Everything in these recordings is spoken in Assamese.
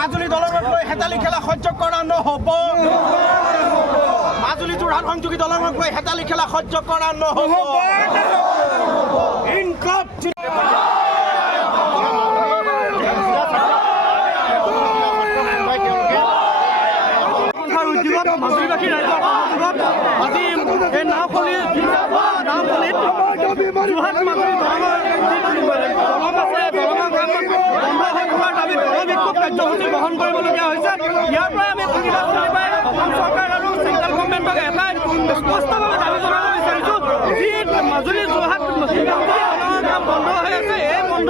মাজুলী দলঙক লৈ হেতালি খেলা সহ্য কৰা নহ'ব। মাজুলী যোৰহাট সংযোগী দলঙক লৈ হেতালি খেলা সহ্য কৰা নহ'ব। ইনকলাব মাজুলীবাসী ৰাইজৰ সহযোগত আজি এই নাওখলিত যোৰহাট মাজুলী দলঙৰ দলং আছে দলঙৰ কাম বন্ধ হৈ থকাৰ দাবীত বিক্ষোভ কাৰ্যসূচী গ্ৰহণ কৰিবলগীয়া হৈছে। ইয়াৰ পৰাই আমি প্ৰতিবাদ চৰকাৰ আৰু চেণ্ট্ৰেল গভৰ্ণমেণ্টক এটাই স্পষ্টভাৱে দাবী জনাব বিচাৰিছোঁ, যি মাজুলী যোৰহাট দলঙৰ কাম বন্ধ হৈ আছে এই বন্ধ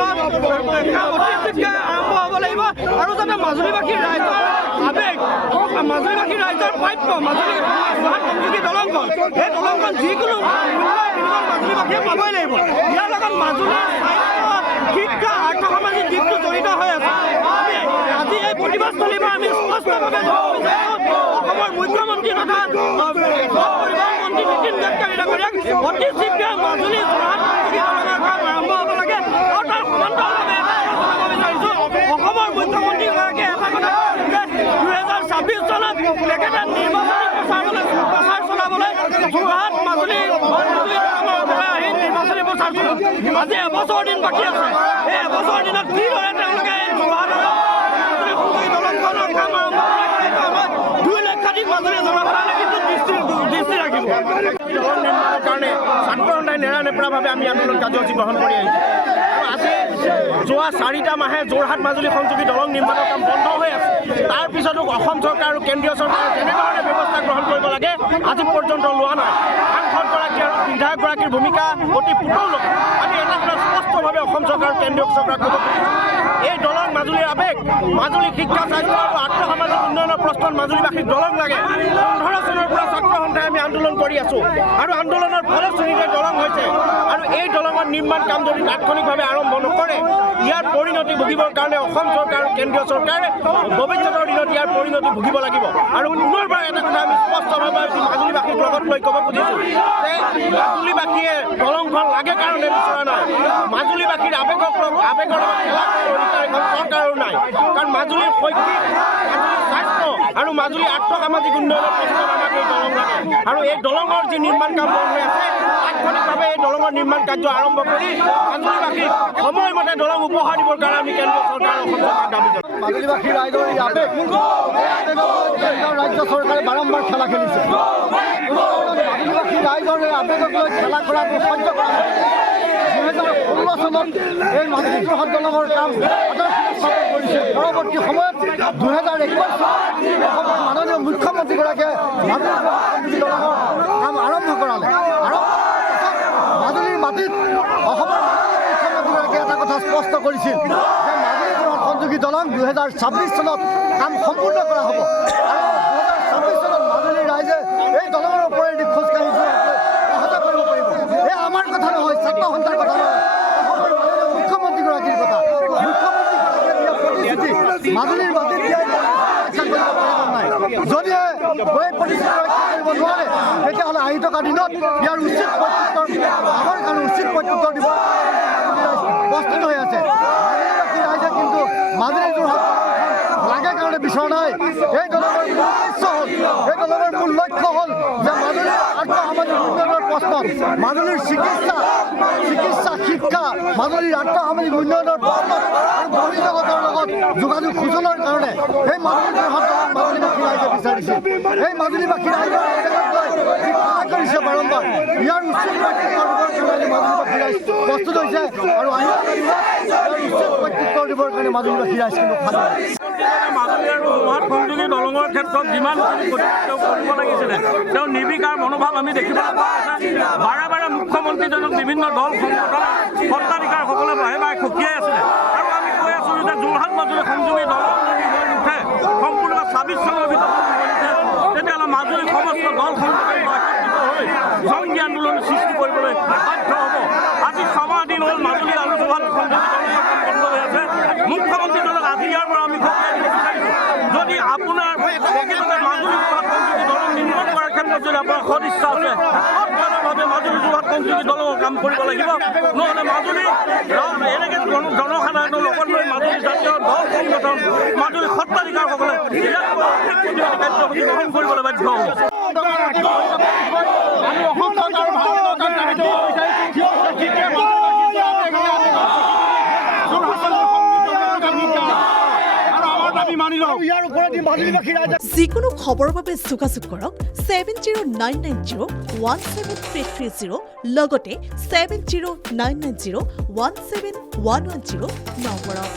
অতি শীঘ্ৰে আৰম্ভ হ'ব লাগিব আৰু যাতে মাজুলীবাসীৰ ৰাইজৰ আৱেগ মাজুলীবাসী ৰাইজৰ প্ৰাপ্য মাজুলী যোৰহাট সংযোগী দলংখন এই দলংখন যিকোনো মাজুলীবাসীয়ে পাবই লাগিব। ইয়াৰ লগত মাজুলীৰ স্বাস্থ্য শিক্ষা আৰ্থসামাজিক দিশটো জড়িত হৈ আছে। আজি এই প্ৰতিবাদস্থলীৰ পৰা আমি স্পষ্টভাৱে জনাব বিচাৰিছোঁ, অসমৰ মুখ্যমন্ত্ৰী তথা পৰিবহণ মন্ত্ৰী নীতিন গাডকাৰী ডাঙৰীয়াক অতি শীঘ্ৰে মাজুলী যোৰহাট সংযোগী দলঙৰ কাম আৰম্ভ হ'ব লাগে আৰু তাৰ সমান্তৰালভাৱে জনাব বিচাৰিছোঁ, অসমৰ মুখ্যমন্ত্ৰীগৰাকীয়ে এটা কথা 2026 চনত তেখেতে নিৰ্বাচনী প্ৰচাৰ চলাবলৈ যোৰহাট মাজুলী আহি নিৰ্বাচনী প্ৰচাৰ চলাব। আজি এবছৰ দিন বাকী আছে। এই এবছৰ দিনত কিদৰে তেওঁলোকে যোৰহাট সংযোগী দলংখনৰ কাম আৰম্ভ আমাৰ 2 লক্ষাধিক মাজুলী জনসাধাৰণে কিন্তু দৃষ্টি ৰাখিব। দলং নিৰ্মাণৰ কাৰণে ছাত্ৰ সন্থাই নেৰানেপেৰাভাৱে আমি আন্দোলন কাৰ্যসূচী গ্ৰহণ কৰি আহিছোঁ। আজি যোৱা 4টা মাহে যোৰহাট মাজুলী সংযোগী দলং নিৰ্মাণৰ কাম বন্ধ হৈ আছে। তাৰ পিছতো অসম চৰকাৰ আৰু কেন্দ্ৰীয় চৰকাৰে যেনেধৰণে ব্যৱস্থা গ্ৰহণ কৰিব লাগে আজি পৰ্যন্ত লোৱা নাই। সাংসদগৰাকী আৰু বিধায়কগৰাকীৰ ভূমিকা অতি পুতৌলক। আমি এটা কথা স্পষ্টভাৱে অসম চৰকাৰ আৰু কেন্দ্ৰীয় চৰকাৰক ক'ব খুজিছোঁ, এই দলং মাজুলীৰ আৱেগ, মাজুলী শিক্ষা স্বাস্থ্য আৰু আৰ্থসামাজিক উন্নয়নৰ প্ৰশ্নত মাজুলীবাসীক দলং লাগে। 15 চনৰ পৰা ছাত্ৰ সন্থাই আমি আন্দোলন কৰি আছোঁ আৰু আন্দোলনৰ ফলশ্ৰুতিতে দলং হৈছে আৰু এই দলঙৰ নিৰ্মাণ কাম যদি তাৎক্ষণিকভাৱে আৰম্ভ নকৰে ইয়াৰ পৰিণতি ভুগিবৰ কাৰণে অসম চৰকাৰ আৰু কেন্দ্ৰীয় চৰকাৰে ভৱিষ্যতৰ দিনত ইয়াৰ পৰিণতি ভুগিব লাগিব। আৰু পুনৰবাৰ এটা কথা আমি স্পষ্টভাৱে মাজুলীবাসীক লগত লৈ ক'ব খুজিছোঁ যে মাজুলীবাসীয়ে দলংখন লাগে কাৰণে বিচৰা নাই, মাজুলীবাসীৰ আৱেগৰ খেলা অধিকাৰ এখন চৰকাৰৰ নাই। কাৰণ মাজুলীৰ শৈক্ষিক, মাজুলীৰ স্বাস্থ্য আৰু মাজুলীৰ আৰ্থসামাজিক উন্নয়নৰ প্ৰশ্নত আমাক এই দলং লাগে আৰু এই দলঙৰ যি নিৰ্মাণ কাম বন্ধ হৈ আছে তাৎক্ষণিকভাৱে এই দলঙৰ নিৰ্মাণ কাৰ্য আৰম্ভ কৰি মাজুলীবাসীক সময়মতে দলং উপহাৰ দিবৰ কাৰণে আমি কেন্দ্ৰীয় চৰকাৰ অসম চৰকাৰ দাবী জনাইছোঁ। মাজুলীবাসীৰ ৰাইজৰ এই আৱেগ ৰাজ্য চৰকাৰে বাৰম্বাৰ খেলা খেলিছে। মাজুলীবাসীৰ ৰাইজৰ এই আৱেগক লৈ খেলা কৰাটো সহ্য কৰা 2016 চনত এই মাজুলী যোৰহাট দলঙৰ কাম কৰিছিল। পৰৱৰ্তী সময়ত 2021 চনত অসমৰ মাননীয় মুখ্যমন্ত্ৰীগৰাকীয়ে মাজুলী দলঙৰ কাম আৰম্ভ কৰালে। মাজুলীৰ মাটিত অসমৰ মুখ্যমন্ত্ৰীগৰাকীয়ে এটা কথা স্পষ্ট কৰিছিল যে মাজুলী যোৰহাট সংযোগী দলং 2026 চনত কাম সম্পূৰ্ণ কৰা হ'ব আৰু 2026 চনত মাজুলীৰ ৰাইজে এই দলঙৰ ওপৰেদি খোজকাঢ়ি যোৱাটো সহজ কৰিব পাৰিব। এই আমাৰ কথা নহয়, ছাত্ৰ সন্থাৰ কথা নহয়, অসমৰ মাননীয় মুখ্যমন্ত্ৰীগৰাকীৰ কথা। মুখ্যমন্ত্ৰীগৰাকীয়ে দিয়া প্ৰতিশ্ৰুতি মাজুলীৰ মাটিত যদিহে এই প্ৰতিশ্ৰুতি ৰক্ষা কৰিব নোৱাৰে তেতিয়াহ'লে আহি থকা দিনত ইয়াৰ উচিত প্ৰত্যুত্তৰ দিব প্ৰস্তুত হৈ আছে। মাজুলীবাসী ৰাইজে কিন্তু মাজুলী যোৰহাট লাগে কাৰণে বিচৰা নাই। এই দলঙৰ মূল লক্ষ্য হ'ল যে মাজুলীৰ আৰ্থসামাজিক উন্নয়নৰ প্ৰশ্নত, মাজুলীৰ চিকিৎসা শিক্ষা, মাজুলীৰ আৰ্থসামাজিক উন্নয়নৰ প্ৰশ্নত আৰু বহিৰ্জগতৰ লগত যোগাযোগ সূচনাৰ কাৰণে এই মাজুলী যোৰহাট মাজুলীবাসী ৰাইজে বিচাৰিছে। এই মাজুলীবাসী ৰাইজৰ কৰিছে বাৰম্বাৰ ইয়াৰ উচিত মাজুলীবাসী ৰাইজ প্ৰস্তুত হৈছে আৰু উচিত প্ৰত্যুত্তৰ দিবৰ কাৰণে মাজুলীবাসী ৰাইজ কিন্তু মাজুলী আৰু যোৰহাট সংযোগী দলঙৰ ক্ষেত্ৰত যিমানখিনি কৰিব লাগিছিলে তেওঁ নিৰ্বিকাৰ মনোভাৱ আমি দেখিবলৈ পোৱা গৈছে। বাৰে বাৰে মুখ্যমন্ত্ৰীজনক বিভিন্ন দল সংগঠন সত্ৰাধিকাৰসকলে বাৰে বাৰে সকীয়াই আছিলে আৰু আমি কৈ আছোঁ যে যোৰহাট মাজুলী সংযোগী দলং যদি হৈ নুঠে সম্পূৰ্ণ 26 চনৰ ভিতৰত তেতিয়াহ'লে মাজুলী সমস্ত দল সংগঠন একত্ৰিত হৈ জংগী আন্দোলন সৃষ্টি কৰিবলৈ বাধ্য হ'ব। আজি 6 দিন হ'ল মাজুলী আৰু যোৰহাট সংযোগী দলঙৰ কাম বন্ধ হৈ আছে। মুখ্যমন্ত্ৰীজনক আজি ইয়াৰ পৰা আমি সকীয়াই দিব বিচাৰিছোঁ, যদি আপোনাৰ প্ৰকৃততে মাজুলী যোৰহাট সংযোগী দলং নিৰ্মাণ কৰাৰ ক্ষেত্ৰত যদি আপোনাৰ সদিচ্ছা আছে তৎক্ষণাতভাৱে মাজুলী যোৰহাট সংযোগী দলঙৰ কাম কৰিব লাগিব, নহ'লে মাজুলী এনেকৈ জনসাধাৰণৰ লগত লৈ মাজুলী জাতীয় দল সংগঠন মাজুলী সত্ৰাধিকাৰসকলে ইয়াত প্ৰতিবাদী কাৰ্যসূচী গ্ৰহণ কৰিবলৈ বাধ্য হ'ব। যিকোনো খবৰৰ বাবে যোগাযোগ কৰক 7099017330 লগতে 7099017110 নম্বৰত।